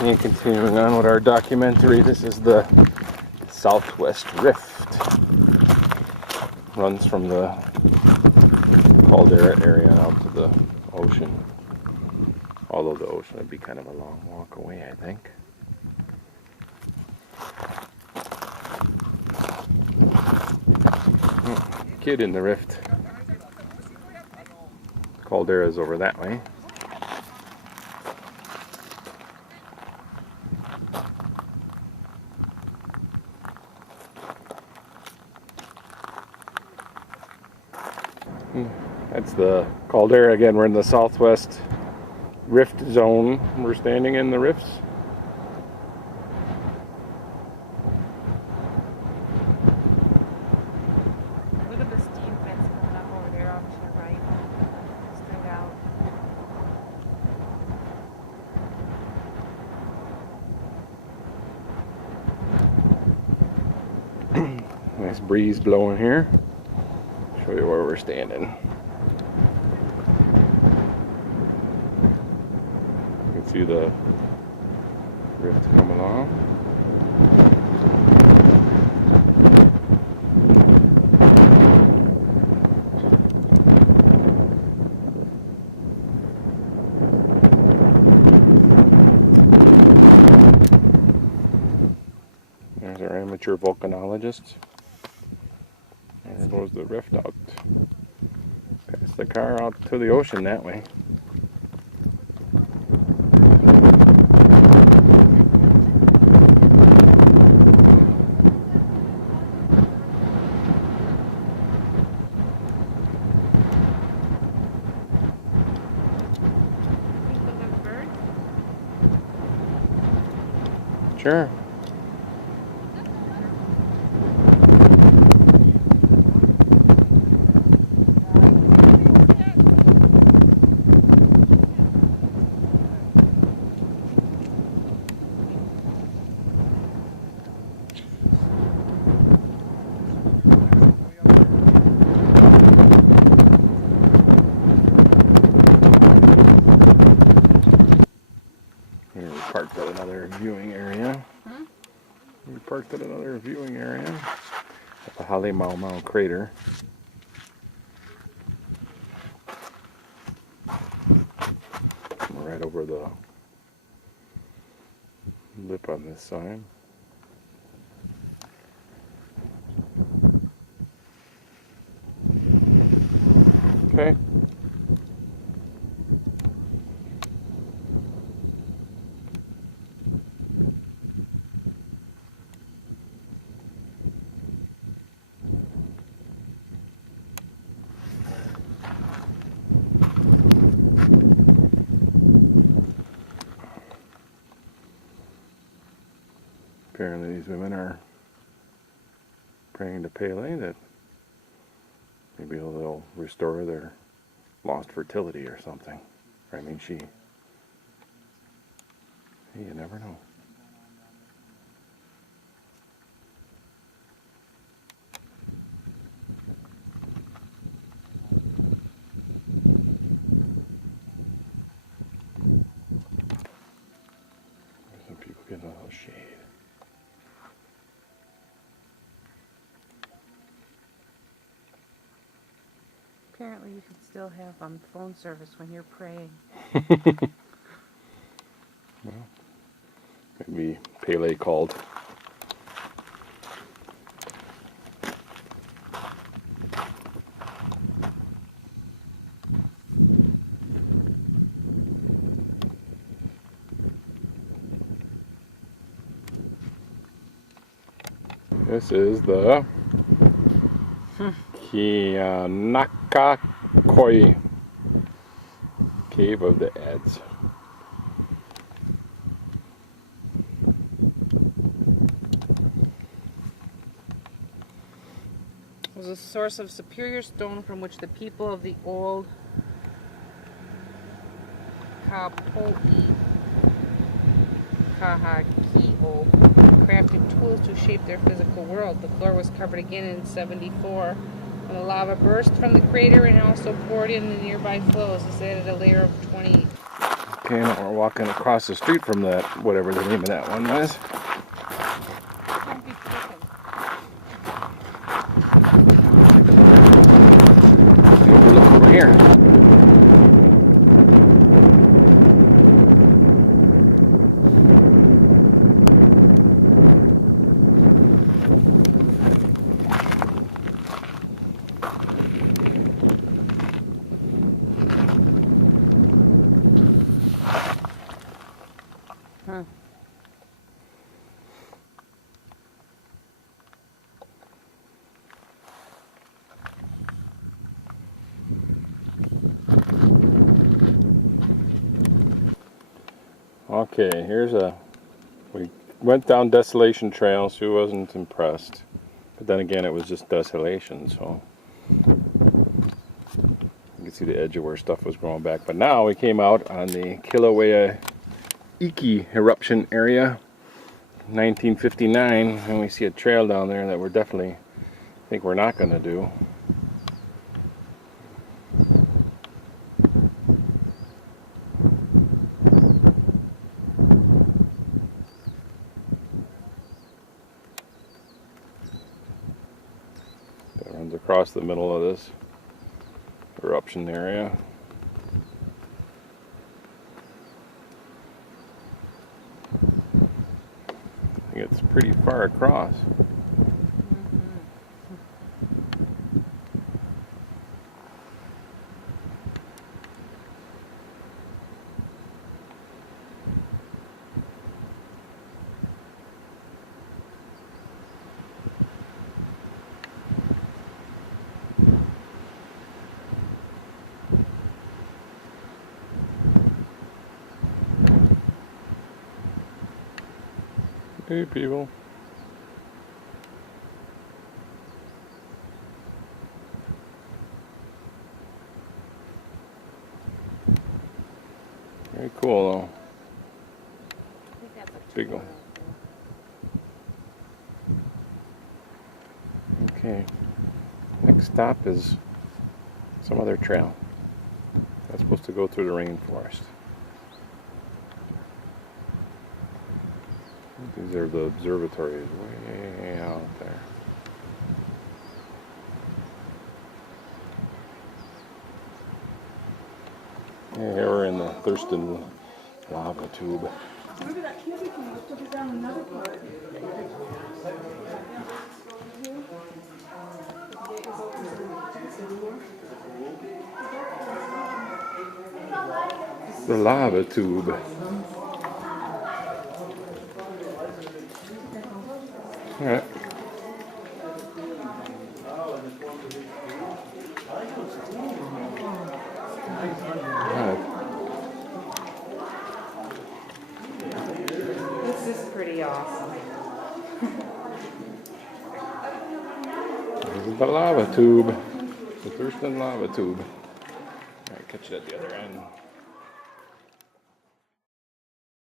And continuing on with our documentary, this is the Southwest Rift. Runs from the caldera area out to the ocean. Although the ocean would be kind of a long walk away, I think. Kid in the rift. Caldera's over that way. That's the caldera again. We're in the Southwest Rift zone. We're standing in the rifts. Look at the steam vents coming up over there off to your right. Straight out. Nice breeze blowing here. Show you where we're standing. You can see the rift come along. There's our amateur volcanologist. And there goes the rift out. Past the car out to the ocean that way. Sure. Here we parked at another viewing area. We parked at another viewing area at the Hale Mau Mau crater. We're right over the lip on this side. Okay. Apparently these women are praying to Pele that maybe they'll restore their lost fertility or something. I mean, hey, you never know. Some people getting a little shade. Apparently you can still have phone service when you're praying. Well, maybe Pele called. This is the Kianakakoi Cave of the Adze. It was a source of superior stone from which the people of the old Kapoi Kahakio crafted tools to shape their physical world. The floor was covered again in 74 when the lava burst from the crater and also poured in the nearby flows. This added a layer of 20 Okay, now we're walking across the street from that, whatever the name of that one was. Can't be chicken. Look over here. Huh. Okay, we went down Desolation Trail. Sue wasn't impressed. But then again, it was just desolation, so you can see the edge of where stuff was growing back. But now we came out on the Kilauea Iki eruption area, 1959, and we see a trail down there that we're definitely think we're not going to do. That runs across the middle of this eruption area. I think it's pretty far across. Hey people. Very cool though. I think that's a Big one. Okay. Next stop is some other trail. That's supposed to go through the rainforest. These are the observatories way out there. Yeah, here we're in the Thurston lava tube. Remember that kid we can put it down another part. The lava tube. All right. This is pretty awesome. This is the lava tube. The Thurston lava tube. All right, catch it at the other end.